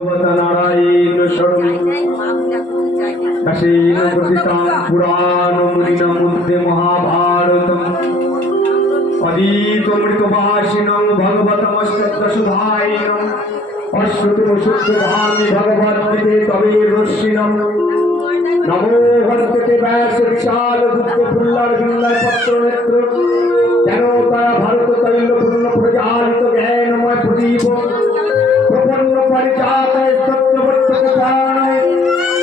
নারায়ণ পুরাণ মধ্যে মহাভারতম অদীতমৃতবাসিনং ভগবতমস্তদশধায়িনং অশ্রুতমশুদ্ধধামি ভগবদ্গীতে তবে রশ্মিনং নমো হস্তে ব্যাস বিশাল বুদ্ধ ফুল্লার বিল্লার পত্র নেত্র যেন তারা ভারত তৈল পূর্ণ প্রজালিত জ্ঞানময় প্রদীপ প্রপন্ন পরিচাতায় সত্যবর্তক প্রাণায়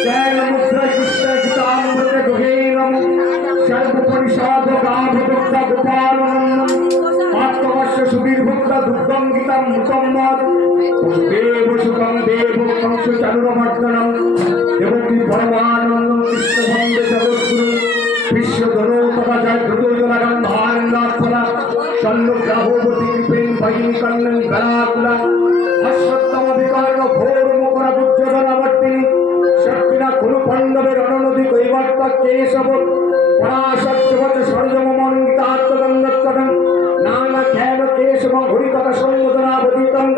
জ্ঞান মুদ্রায় কৃষ্ণ গীতামৃতে গহেনম সর্বপরিষদ গাভদুগ্ধা গোপালনন্দন আত্মবর্ষ সুবীর ভক্তা দুগ্ধম গীতাম মুসম্মদ দেব সুতম দেব কংস চারুরমর্দনম দেবকী পরমানন্দ কৃষ্ণ বন্দে জগৎগুরু বিশ্বধনু তথা জয় দ্রুতজলাগম ভারন্দাত্মলা সল্লগ্রাহবতী কৃপেন ভগিনী কন্যন গলাকুলা অশ্বত্তম বিকর্ণ ঘোর মকরা দুর্যোধনাবর্তিনী শক্তিনা কুরু পাণ্ডবের অননদী কৈবর্ত কেশব পরাশক্তবত সর্জমমঙ্গিতাত্মগন্ধত্তম নানা খ্যান কেশবং হরিকথা সম্বোধনাবতীতম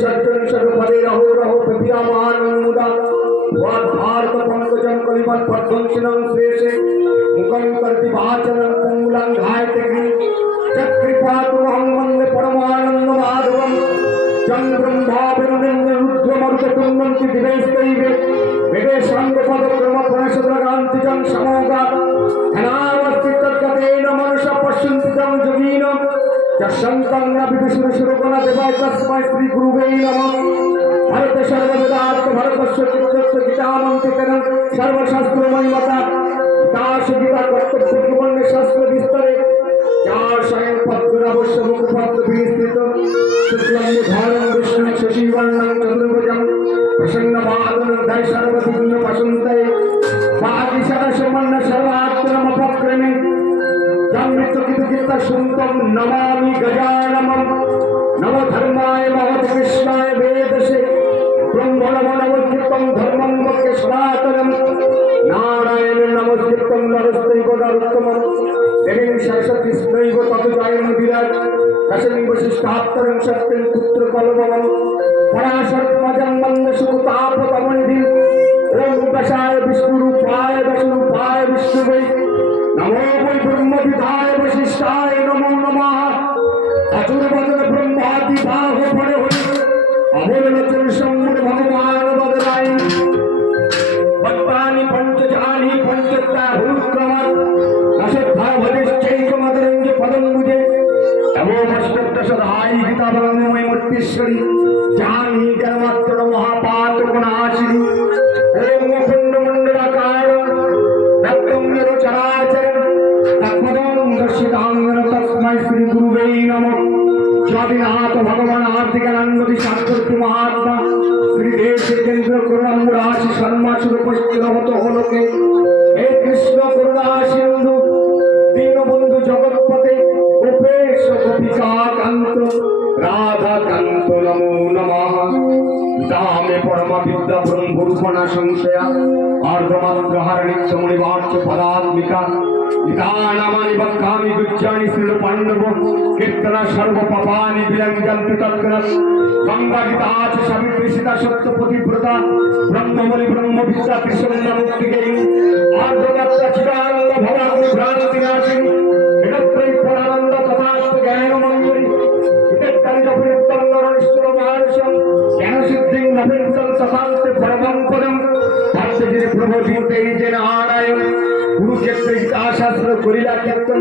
সজ্জন সর্বপদে রহো রহো প্রপিয়ামান মুদা ভারত পঙ্কজং কলিমল পদ্মংশিনং শ্রেষে মুখং করতি ভাচনং পঙ্গুলং ঘায়তে চক্রিপাতু মহম্মন্দে পরমানন্দ মাধবম চন্দ্রম্ভাবিনন্দ রুদ্রমরুততুন্নন্তি দিবেস্তৈবে বেদে সঙ্গপদ ক্রম প্রণশদ্রগান্তিজং সমোগা ধনাবস্তিতৎকতেন মনুষ্য পশ্যন্তিজং যোগীনম যশন্তং ন বিদুষুরসুরগণ দেবায় তস্मै শ্রী গুরুবে নমঃ ভারতে সর্ববেদার্থ ভারতস্য চিত্তস্য গীতামন্ত্রিতেন সর্বশাস্ত্রময়ীমতা দাস গীতা কর্তব্য জীবনে শাস্ত্র বিস্তরে চার স্বয়ং পদ্মনাভস্য মুখপদ্ম বিস্তৃত শুক্লং ধারণ বিষ্ণু শশীবর্ণং চতুর্ভুজং প্রসন্নবাদন দয় সর্বদিগ্ন বসন্তয়ে বাগীশারা সমন্ন সর্বাত্মনমপক্রমে জন্মৃত্যুকিতকিত্তা সুন্তম নমামি গজানমম নমো ধর্মায় মহৎ কৃষ্ণায় বেদসে ব্রহ্মণম নমস্কৃত্যং ধর্মং বক্কে সনাতনম নারায়ণ নমস্কৃত্যং নরস্তৈব নরোত্তমম দেবীং সরস্বতীস্ত্রৈব ততজায়ন বিরাট দশমিং বশিষ্ঠাত্তরং সত্যং পুত্র কলবমম পরাশরমজং বন্দে সুতাপতমনিধিম ওম দশায় বিষ্ণুরূপায় দশরূপায় বিষ্ণুবে নমো বৈ ব্রহ্মবিদায় বশিষ্ঠায় নমো নমঃ অচুরবদন ব্রহ্মাদি বাহ পরে হরি অবলোচন সম্মুখ ভগবান বদলাই ভক্তানি পঞ্চজানি পঞ্চত্রা হুক্রমৎ অশ্রদ্ধা ভজশ্চৈক মদরঞ্জ পদম্বুজে নমোষ্টদশধায়ী গীতাবঙ্গময় মূর্তিশ্বরী জানি জন্মাত্র মহাপাতকনাশিনী ওম মুকুন্দমণ্ডলাকার রক্তঙ্গর চরাচর তৎপদং দর্শিতাঙ্গন তস্मै শ্রী গুরুবে নমঃ স্বামীনাথ ভগবান আর্তিকানন্দী সাক্ষরতি মহাত্মা শ্রীদেব কেন্দ্র করুণামুরাশি সন্মাসুরপস্থিত হলোকে হে কৃষ্ণ করুণা সিন্ধু দীনবন্ধু জগৎপতে উপেশ গোপিকাকান্ত রাধাকান্ত নমো নমঃ দামে পরমা বিদ্যা ব্রহ্মরূপণা সংশয়া অর্ধমাত্র হারণিচ্ছ মুনিবার্চ পদাত্মিকা গীতানামানি বক্কামি গুচ্ছানি শ্রীল পাণ্ডব কীর্তনা সর্ব পাপানি বিলঙ্ঘন্তি তৎক্ষণাৎ গঙ্গা গীতাচ সাবিত্রী সীতা সত্য পতিব্রতা ব্রহ্মবলি ব্রহ্মবিদ্যা ত্রিশূন্য মুক্তিকেয়ী অর্ধমাত্র চিদানন্দ ভবাগ্নি ভ্রান্তি নাশিনী এতত্রৈ পরানন্দ তথাস্ত জ্ঞানমঞ্জরি ইত্যাদি জপনিত্যং নরনিষ্ঠুর মহানুষম জ্ঞানসিদ্ধিং নবীনতং তথান্তে পরমং পদম ভাষ্যজিরে প্রবোধিতে যে নারায়ণ কুরুক্ষেত্রে গীতাশাস্ত্র করিলা কীর্তন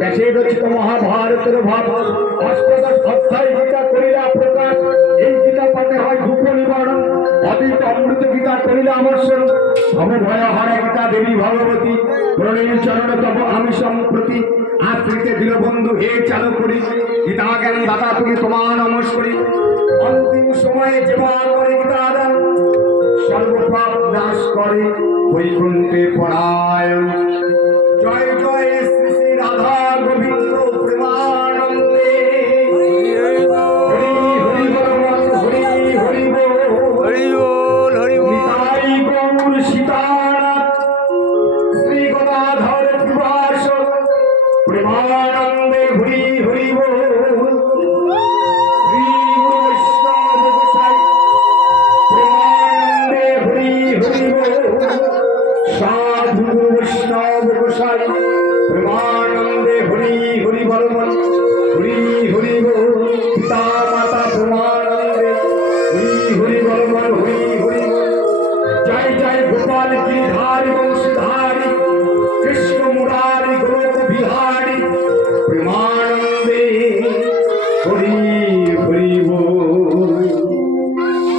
ব্যাসে রচিত মহাভারতের ভাব অষ্টাদশ অধ্যায় গীতা করিলা প্রকাশ এই গীতা পাঠে হয় দুঃখ নিবারণ অতীত অমৃত গীতা করিলা আমর্ষণ ভবভয় হরে গীতা দেবী ভগবতী প্রণীল চরণ তব আমি সম্প্রতি আশ্রিতে দীনবন্ধু হে চালু করি গীতা জ্ঞান দাতা তুমি তোমার নমস্করি অন্তিম সময়ে যেবা করে গীতা দান সর্বপাপ নাশ করে বৈকুণ্ঠে পরায়ণ জয় জয় শ্রী শ্রী রাধা গোবিন্দ প্রেমানন্দে হরি হরি বল হরি হরি বল হরি বল হরি বল নিতাই গৌর সীতানাথ শ্রী গদাধর ত্রিবাস প্রেমানন্দে হরি হরি বল শ্রী গুরু বৈষ্ণব গোসাই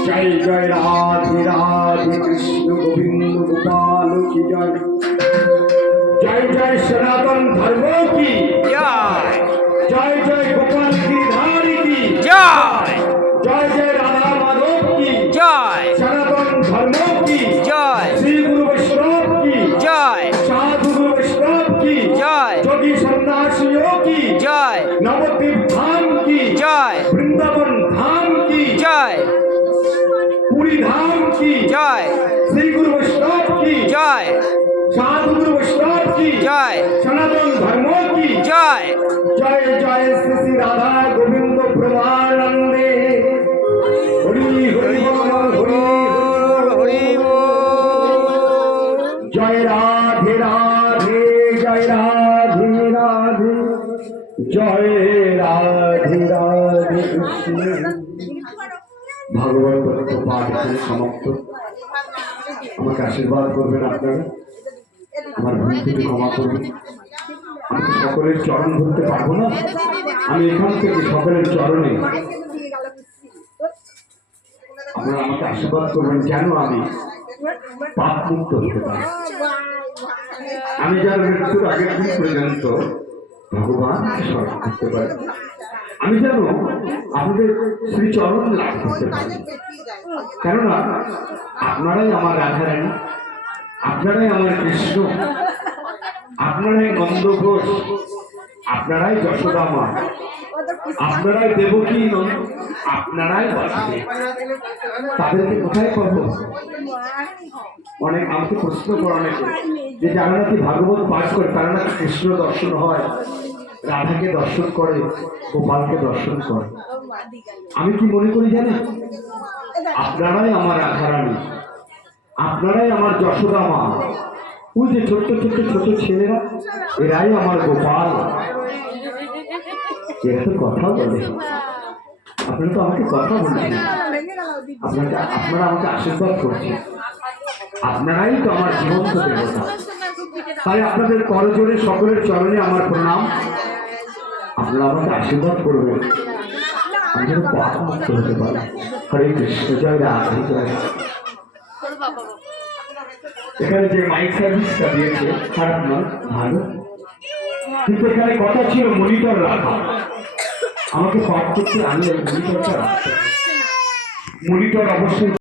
जय जय राधे राधे कृष्ण गोविंद गोपाल की जय जय जय सनातन धर्म की जय जय जय गोपाल गिरधारी की जय जय जय राधा माधव की जय सनातन धर्म की जय श्री गुरु वैष्णव की जय साधु गुरु वैष्णव की जय जोगी सन्यासियों की जय नवद्वीप धाम की जय वृंदावन धाम की जय पूरी धाम की जय श्री गुरु वैष्णव की जय साधु गुरु वैष्णव की जय सनातन धर्मों की जय जय जय श्री श्री राधा गोविंद प्रेमानंदे हरि हरि बोल हरि हरि बोल जय राधे राधे जय राधे राधे जय राधे राधे कृष्ण भगवत पाठ समाप्त আমাকে আশীর্বাদ করবেন আপনারা আমার ভুল থেকে ক্ষমা করবেন আমি তো সকলের চরণ ধরতে পারবো না আমি এখান থেকে সকলের চরণে আপনারা আমাকে আশীর্বাদ করবেন যেন আমি পাপ মুক্ত হতে পারি আমি যার মৃত্যুর আগের দিন পর্যন্ত ভগবানকে স্মরণ করতে পারি আমি যেন আপনাদের শ্রীচরণ লাভ করতে পারি কেননা আপনারাই আমার রাধারানী আপনারাই আমার কৃষ্ণ আপনারাই নন্দ ঘোষ আপনারাই যশোদা মা আপনারাই দেবকী নন্দ আপনারাই বাসুদেব তাদেরকে কোথায় পাবো অনেক আমাকে প্রশ্ন করে অনেকে যে যারা নাকি ভাগবত পাঠ করে তারা নাকি কৃষ্ণ দর্শন হয় রাধাকে দর্শন করে গোপালকে দর্শন করে আমি কি মনে করি জানেন আপনারাই আমার রাধারানী আপনারাই আমার যশোদা মা ওই যে ছোট্ট ছোট্ট ছোট ছেলেরা এরাই আমার গোপাল এরা তো কথা বলে আপনারা তো আমাকে কথা বলছেন আপনারা আমাকে আশীর্বাদ করছেন আপনারাই তো আমার জীবন্ত দেবতা তাই আপনাদের করজোড়ে সকলের চরণে আমার প্রণাম আপনারা আমাকে আশীর্বাদ করবেন আমি যেন পাপ মুক্ত হতে পারি হরে কৃষ্ণ জয় রাধে জয় এখানে যে মাইক সার্ভিসটা দিয়েছে খারাপ নয় ভালো কিন্তু এখানে কথা ছিল মনিটর রাখা আমাকে পাঠ করতে আমি মনিটরটা রাখতে মনিটর অবশ্যই